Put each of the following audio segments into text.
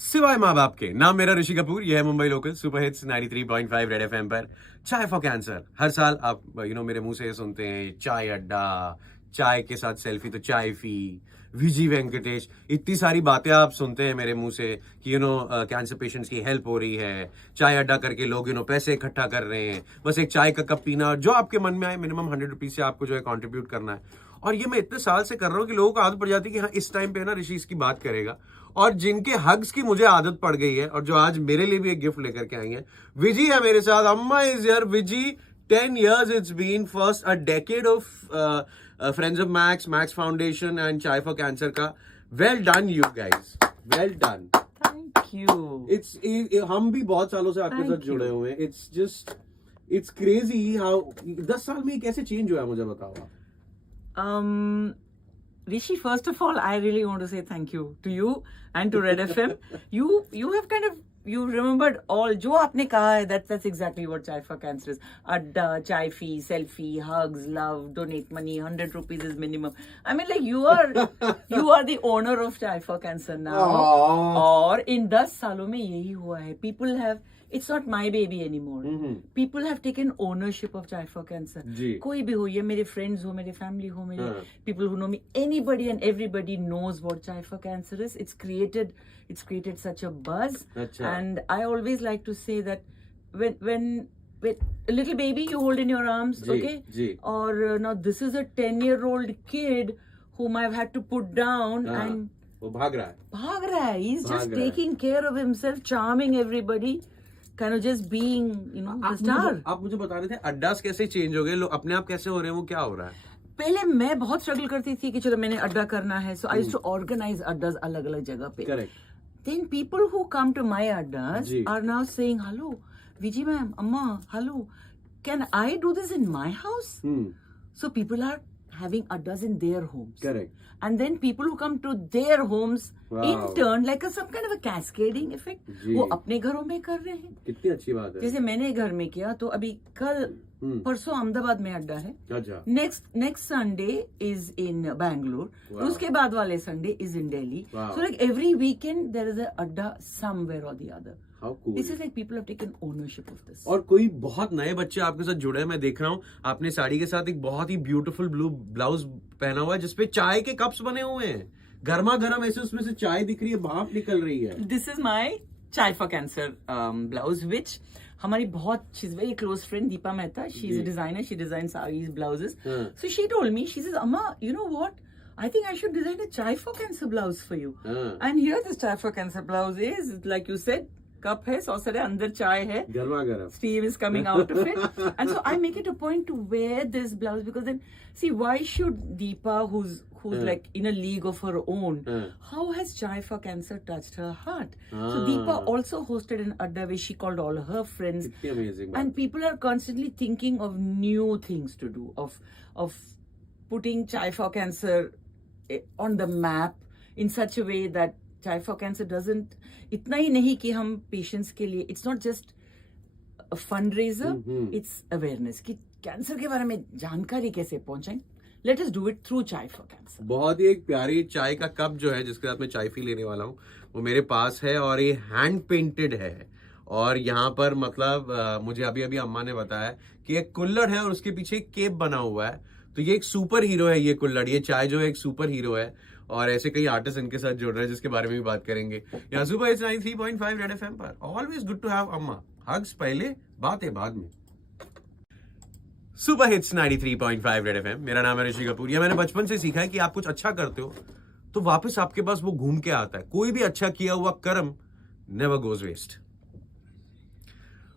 सिवाय माँ बाप के। नाम मेरा ऋषि कपूर, यह है Mumbai local super hits 93.5 red FM पर। चाय फॉर कैंसर हर साल आप मेरे मुंह से सुनते हैं, चाय अड्डा, चाय के साथ सेल्फी तो चाय फी, विजी वेंकटेश, इतनी सारी बातें आप सुनते हैं मेरे मुंह से कि कैंसर पेशेंट्स की हेल्प हो रही है, चाय अड्डा करके लोग पैसे इकट्ठा कर रहे हैं, बस एक चाय का कप पीना, जो आपके मन में आए, मिनिमम 100 रुपीज से आपको जो है कॉन्ट्रीब्यूट करना है। और ये मैं इतने साल से कर रहा हूँ कि लोगों को आदत पड़ जाती है कि हाँ इस टाइम पे ना ऋषि इसकी बात करेगा। और जिनके हग्स की मुझे आदत पड़ गई है और जो आज मेरे लिए भी एक गिफ्ट लेकर के आई है, विजी है मेरे साथ। अम्मा is here. Vizzy, 10 years it's been, first a decade of Friends of Max Foundation and Chai for Cancer का। Well done you guys, well done। Thank you। हम भी बहुत सालों से आपके साथ जुड़े हुए हैं। It's crazy how 10 साल में कैसे चेंज हुआ है, मुझे बताओ आप। Rishi, first of all, I really want to say thank you to you and to Red FM. You have kind of remembered all जो आपने कहा है, that's exactly what Chai for Cancer is. Adda, chai fee, selfie, hugs, love, donate money, 100 rupees is minimum. I mean, like you are the owner of Chai for Cancer now. और इन 10 सालों में यही हुआ है। People have, it's not my baby anymore. People have taken ownership of Chai for Cancer. कोई भी हो, ये मेरे friends हो, मेरे family हो, मेरे people who know me, anybody and everybody knows what Chai for Cancer is. It's created such a buzz. And I always like to say that when a little baby you hold in your arms, okay? Or now this is a 10-year-old kid whom I've had to put down and वो भाग रहा है। He's just taking care of himself, charming everybody. Kind of just being, the star. आप मुझे बता रहे थे अड्डास कैसे चेंज हो गए, लोग अपने आप कैसे हो रहे हैं, वो क्या हो रहा है? पहले मैं बहुत स्ट्रगल करती थी कि चलो मैंने अड्डा करना है, so I used to organize अड्डास अलग अलग जगह पे। Correct. Then people who come to my addas are now saying, hello, Viji ma'am, Amma, hello, can I do this in my house? So people are having addas in their homes. Correct. And then people who come to their homes, in turn, like some kind of a cascading effect, वो अपने घरों में कर रहे हैं। कितनी अच्छी बात है। जैसे मैंने घर में किया, तो अभी कल परसों अहमदाबाद में अड्डा है। अच्छा। Next Sunday is in Bangalore, उसके बाद वाले Sunday is in Delhi. So like every weekend there is a adda somewhere और the other. How cool. This is like people have taken ownership of this. और कोई बहुत नए बच्चे आपके साथ जुड़े हैं, मैं देख रहा हूँ आपने साड़ी के साथ एक बहुत ही ब्यूटीफुल ब्लू ब्लाउज पहना हुआ है जिसपे चाय के कप्स बने हुए हैं, गर्मा गर्म ऐसे उसमें से चाय दिख रही है, भाप निकल रही है। This is my Chai for Cancer blouse, which हमारी बहुत, she's very close friend Deepa Mehta. She's a designer. She designs sarees, blouses. So she told me, she says, Amma, you know what? I think I should design a Chai for Cancer blouse for you. And here this Chai for Cancer blouse is, like you said, cup है, सॉसर है, अंदर चाय है, गर्मा गर्म, steam is coming out of it. And so I make it a point to wear this blouse, because then see, why should Deepa, who's like in a league of her own, how has Chai for Cancer touched her heart? So Deepa also hosted an adda where she called all her friends. Amazing. And people are constantly thinking of new things to do, of putting Chai for Cancer on the map in such a way that Chai for Cancer doesn't, इतना ही नहीं कि हम पेशेंट्स के लिए, it's not just a fund raiser, it's awareness कि कैंसर के बारे में जानकारी कैसे पहुंचाएं। Let us do it through चाय फॉर कैंसर। बहुत ही एक प्यारी चाय का कप जो है जिसके साथ मैं चाय फी लेने वाला हूँ वो मेरे पास है, और ये हैंड पेंटेड है। और यहाँ पर मतलब मुझे अभी अभी अम्मा ने बताया कि एक कुल्हड़ है और उसके पीछे एक केप बना हुआ है, तो ये एक सुपर हीरो है। ये कुल्हड़, ये चाय जो है एक सुपर हीरो है, और ऐसे कई आर्टिस्ट इनके साथ जुड़ रहे हैं जिसके बारे में भी बात करेंगे। यहाँ सुपर हिट्स 93.5 रेड एफएम पर। ऑलवेज गुड टू हैव अम्मा। हग्स पहले, बातें बाद में। Super hits 93.5 red FM. मेरा नाम है ऋषि कपूर। ये मैंने बचपन से सीखा है कि आप कुछ अच्छा करते हो तो वापस आपके पास वो घूम के आता है। कोई भी अच्छा किया हुआ कर्म नेवर गोज वेस्ट।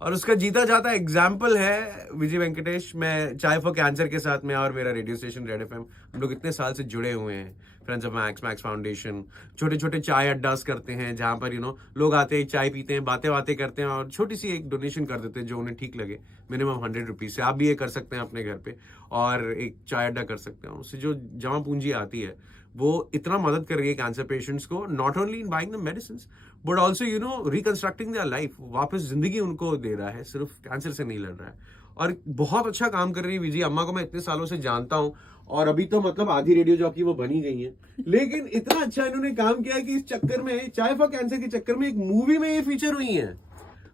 और उसका जीता जाता एग्जाम्पल है विजय वेंकटेश। मैं चाय फॉर कैंसर के साथ में और मेरा रेडियो स्टेशन रेड एफएम, हम लोग इतने साल से जुड़े हुए हैं। फ्रेंड्स ऑफ मैक्स फाउंडेशन छोटे छोटे चाय अड्डास करते हैं जहां पर लोग आते हैं, चाय पीते हैं, बातें करते हैं और छोटी सी एक डोनेशन कर देते हैं जो उन्हें ठीक लगे, मिनिमम 100 रुपीज से। आप भी ये कर सकते हैं अपने घर पे और एक चाय अड्डा कर सकते हैं। उससे जो जमा पूंजी आती है वो इतना मदद कर रही है कैंसर पेशेंट्स को, not only in buying the medicine but also reconstructing their life. वापस जिंदगी उनको दे रहा है, सिर्फ कैंसर से नहीं लड़ रहा है। और बहुत अच्छा काम कर रही है विजी। अम्मा को मैं इतने सालों से जानता हूँ और अभी तो मतलब आधी रेडियो जॉकी वो बनी गई है, लेकिन इतना अच्छा इन्होंने काम किया है कि इस चक्कर में, चाय फॉर कैंसर के चक्कर में, एक मूवी में ये फीचर हुई है.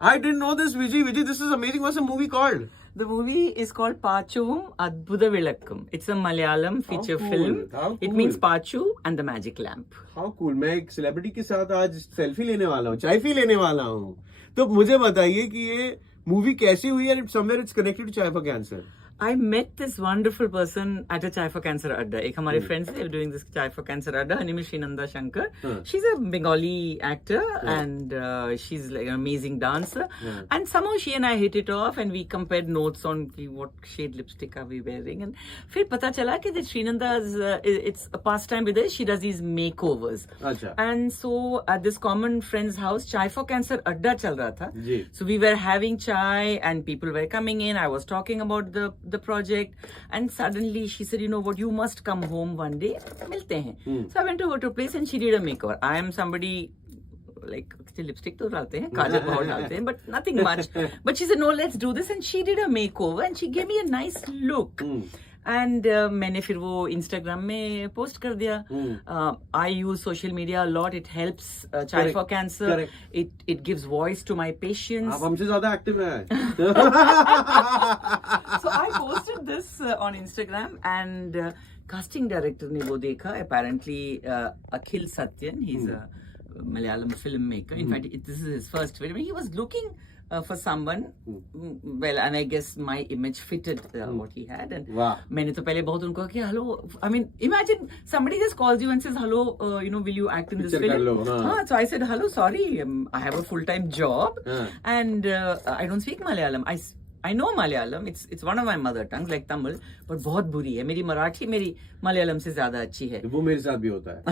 I didn't know this. Viji, this is amazing. What's the movie called? The movie is called Pachuvum Adbhuda Vilakkam. It's a Malayalam feature cool. film. How It cool. means Pachu and the Magic Lamp. How cool. मैं एक सेलिब्रिटी के साथ आज सेल्फी लेने वाला हूँ, चाय फी लेने वाला हूँ. तो मुझे बताइए कि ये मूवी कैसी हुई है. समवेयर इट्स कनेक्टेड टू चाय for cancer. I met this wonderful person at a Chai for Cancer Adda. एक हमारे friends थे doing this Chai for Cancer Adda. Her name is Srinanda Shankar. She's a Bengali actor and she's like an amazing dancer. And somehow she and I hit it off and we compared notes on what shade lipstick are we wearing. And फिर पता चला कि that Srinanda's it's a pastime with her. She does these makeovers. अच्छा. And so at this common friend's house, Chai for Cancer Adda चल रहा था. जी. So we were having chai and people were coming in. I was talking about the project and suddenly she said, you know what, you must come home one day, milte hain. So I went to her place and she did a makeover. I am somebody like lipstick to डालते हैं, काजल बहुत डालते हैं, but nothing much. But she said no, let's do this, and she did a makeover and she gave me a nice look. And मैंने फिर वो Instagram में पोस्ट कर दिया. I use social media a lot. It helps Chai for Cancer. Correct. It gives voice to my patients. आप हमसे ज्यादा एक्टिव हैं. So I posted this on Instagram and casting director ने वो देखा. Apparently Akhil Satyan, he's a Malayalam filmmaker. In fact, this is his first film. He was looking for someone, well, and I guess my image fitted what he had. And मैंने तो पहले बहुत उनको कि hello, I mean, imagine somebody just calls you and says hello, you know, will you act in this film? So I said hello, sorry, I have a full-time job and I don't speak Malayalam. I know Malayalam. It's one of my mother tongues like Tamil, but बहुत बुरी है. मेरी मराठी मेरी मलयालम से ज्यादा अच्छी है. वो मेरे साथ भी होता है.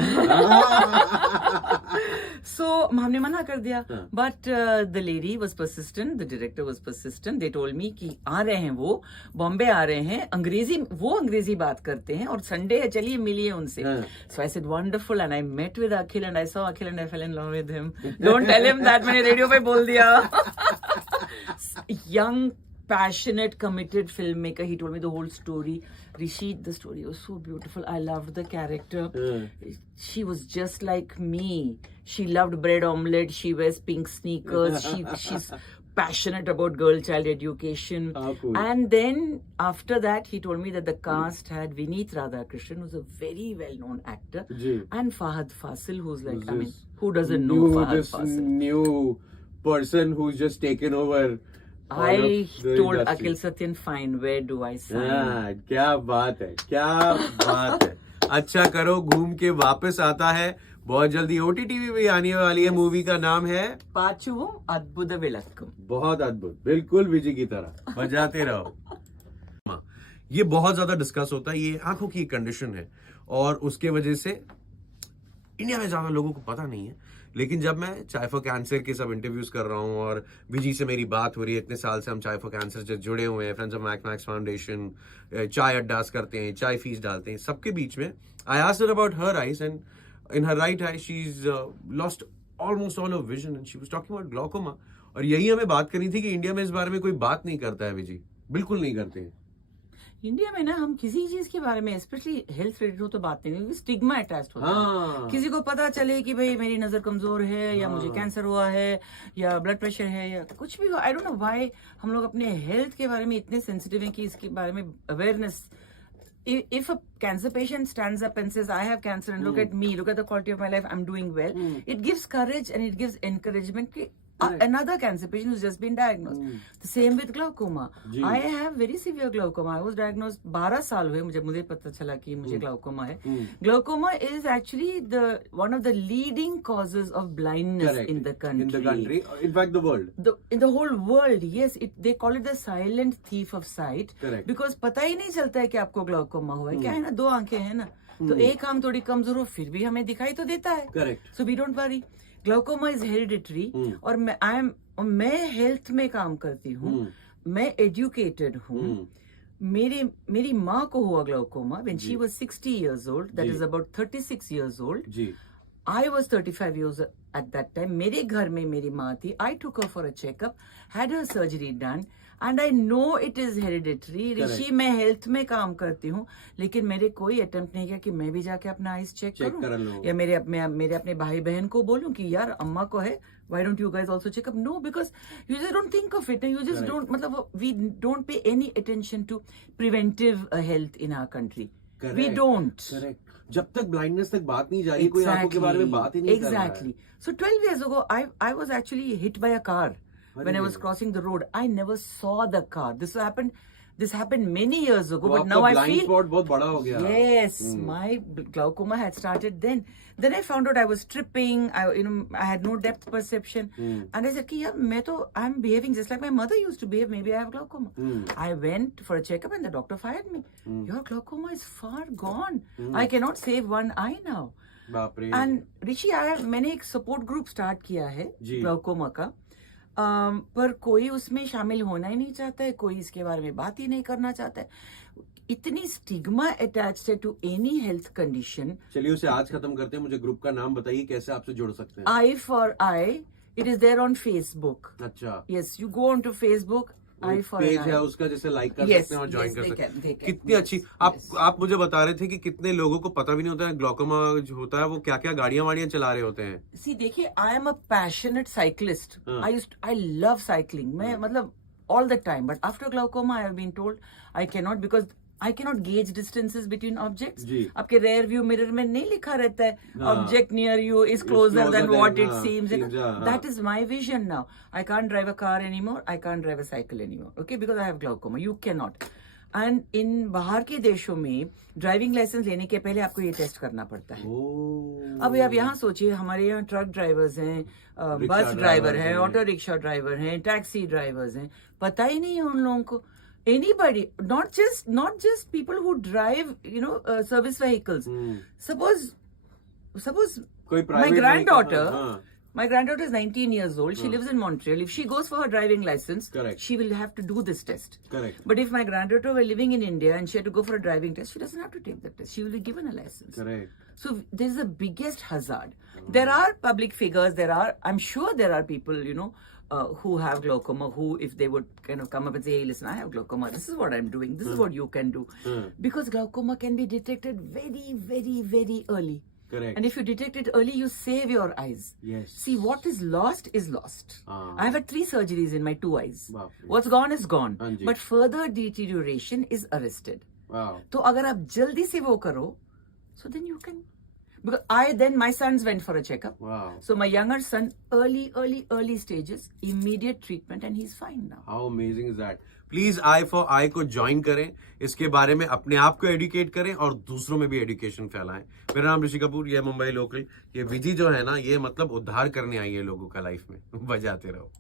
So हमने मना कर दिया. But the lady was persistent. The director was persistent. They told me कि आ रहे हैं वो, बॉम्बे आ रहे हैं, वो अंग्रेजी बात करते हैं और संडे है, चलिए मिलिए उनसे. So I said wonderful and I met with Akhil and I saw Akhil and I fell in love with him. Don't tell him that, मैंने रेडियो पे बोल दिया. Young, passionate, committed filmmaker. He told me the whole story. Rishi, the story was so beautiful. I loved the character. She was just like me. She loved bread omelette. She wears pink sneakers. She's passionate about girl child education. Cool. And then after that, he told me that the cast had Vineet Radhakrishnan, who's a very well-known actor, and Fahad Fasil, who's like, I mean, who doesn't know Fahad Fasil? New person who's just taken over. I told Akhil Satyan, fine, where do I sign? क्या बात है, क्या बात है. अच्छा करो घूम के वापस आता है. बहुत जल्दी OTT भी आने वाली है. मूवी का नाम है पाचुवम अद्भुत विलक्कम. बहुत अद्भुत, बिल्कुल विजय की तरह बजाते रहो. ये बहुत ज्यादा डिस्कस होता है. ये आंखों की कंडीशन है और उसके वजह से इंडिया में ज्यादा लोगों को पता नहीं है. लेकिन जब मैं चाय फॉर कैंसर के सब इंटरव्यूज कर रहा हूँ और विजी से मेरी बात हो रही है, इतने साल से हम चाय फॉर कैंसर से जुड़े हुए हैं, फ्रेंड्स ऑफ मैक्स फाउंडेशन, चाय अड्डास करते हैं, चाय फीस डालते हैं, सबके बीच में I asked her about her eyes and in her right I she is lost almost all of vision and she was talking about glaucoma. और यही हमें बात करनी थी कि इंडिया में इस बारे में कोई बात नहीं करता है. विजी बिल्कुल नहीं करते हैं. इंडिया में ना हम किसी चीज के बारे में स्पेशली हेल्थ रिलेटेड हो तो बात नहीं, क्योंकि स्टिग्मा अटैच्ड होता है. किसी को पता चले कि भाई मेरी नजर कमजोर है या मुझे कैंसर हुआ है या ब्लड प्रेशर है या कुछ भी, आई डोंट नो व्हाई हम लोग अपने हेल्थ के बारे में इतने सेंसिटिव हैं कि इसके बारे में awareness. If a cancer patient stands up and says, I have cancer and look at me, look at the quality of my life, I'm doing well, it gives courage and it gives encouragement. Another cancer patient who's just been diagnosed. The same with glaucoma. I have very severe glaucoma. I was diagnosed 12 साल हुए मुझे पता चला कि मुझे glaucoma है. Glaucoma is actually one of the leading causes of blindness in the country. In the country, in fact, the world. In the whole world, yes. They call it the silent thief of sight. Correct. Because पता ही नहीं चलता है कि आपको glaucoma हुआ है. क्या है ना, 2 आंखें हैं ना, तो एक आंख थोड़ी कमजोर हो फिर भी हमें दिखाई तो देता है. Correct. So we don't worry. Glaucoma is hereditary और मैं हेल्थ में काम करती हूँ. मैं एजुकेटेड हूँ. मेरी माँ को हुआ glaucoma when she was 60 years old. That is about 36 years old. I was 35 years at that time. मेरे घर में मेरी माँ थी. I took her for a checkup, had her surgery done. And I know it is hereditary. Rishi, मैं health में काम करती हूँ, लेकिन मेरे कोई अटेम्प्ट नहीं किया कि मैं भी जाके अपना आइज चेक करूँ या मेरे अपने भाई बहन को बोलूँ कि यार अम्मा को है, why don't you guys also check up? No, because you just don't think of it. You just don't, मतलब we don't pay any attention to preventive health in our country. Correct. We don't. Correct. जब तक ब्लाइंडनेस तक बात नहीं जाएगी, कोई आंखों के बारे में बात ही नहीं कर रहा है. Exactly. So 12 years ago, I was actually hit by a car when I was crossing the road. I never saw the car. This happened many years ago, but now I feel spot बहुत बड़ा हो गया. Yes, my glaucoma had started then. Then I found out I was tripping. I had no depth perception, and I said, "कि यार मैं तो I'm behaving just like my mother used to behave. Maybe I have glaucoma." I went for a checkup, and the doctor fired me. Your glaucoma is far gone. I cannot save one eye now. बाप रे. And Rishi, मैंने एक support group start किया है जी. glaucoma का. पर कोई उसमें शामिल होना ही नहीं चाहता है, कोई इसके बारे में बात ही नहीं करना चाहता है. इतनी स्टिग्मा अटैच्ड है टू एनी हेल्थ कंडीशन. चलिए उसे आज खत्म करते हैं. मुझे ग्रुप का नाम बताइए, कैसे आपसे जुड़ सकते हैं. I for I, it is there on Facebook. अच्छा. Yes, you go on to Facebook. I for page है उसका, जैसे लाइक कर सकते हैं और ज्वाइन कर सकते हैं. कितनी अच्छी. आप मुझे बता रहे थे कि कितने लोगों को पता भी नहीं होता है ग्लूकोमा जो होता है वो क्या क्या गाड़ियां वाड़ियां चला रहे होते हैं. सी देखिए, I am a passionate cyclist. I love cycling. मैं मतलब all the time, but after glaucoma I have been told I cannot, because I cannot gauge distances between objects. आपके rear view mirror में नहीं लिखा रहता है object near you is closer than what it seems. That is my vision now. I can't drive a car anymore. I can't drive a cycle anymore. Okay, because I have glaucoma. You cannot. And in बाहर के देशों में driving licence लेने के पहले आपको ये टेस्ट करना पड़ता है. अब आप यहाँ सोचिए, हमारे यहाँ ट्रक ड्राइवर्स हैं, बस ड्राइवर हैं, ऑटो रिक्शा ड्राइवर हैं, टैक्सी ड्राइवर्स हैं. पता ही नहीं है उन लोगों को. Anybody, not just people who drive, service vehicles. Suppose my granddaughter. My granddaughter is 19 years old. She lives in Montreal. If she goes for her driving license, she will have to do this test. Correct. But if my granddaughter were living in India and she had to go for a driving test, she doesn't have to take the test. She will be given a license. Correct. So this is the biggest hazard. There are public figures. I'm sure there are people, who have glaucoma, who, if they would kind of come up and say, hey, listen, I have glaucoma. This is what I'm doing. This is what you can do. Because glaucoma can be detected very, very, very early. Correct. And if you detect it early, you save your eyes. Yes. See, what is lost is lost. I have had 3 surgeries in my 2 eyes. Wow. What's gone is gone. Anji. But further deterioration is arrested. Wow. तो अगर आप जल्दी से वो करो, so then you can. Because my sons went for a checkup. Wow. So my younger son, early stages, immediate treatment, and he's fine now. How amazing is that? Please I for आई को ज्वाइन करें, इसके बारे में अपने आप को एडुकेट करें और दूसरों में भी एजुकेशन फैलाएं. मेरा नाम ऋषि कपूर, ये मुंबई लोकल. ये विधि जो है ना, ये मतलब उद्धार करने आई है लोगों का लाइफ में. बजाते रहो.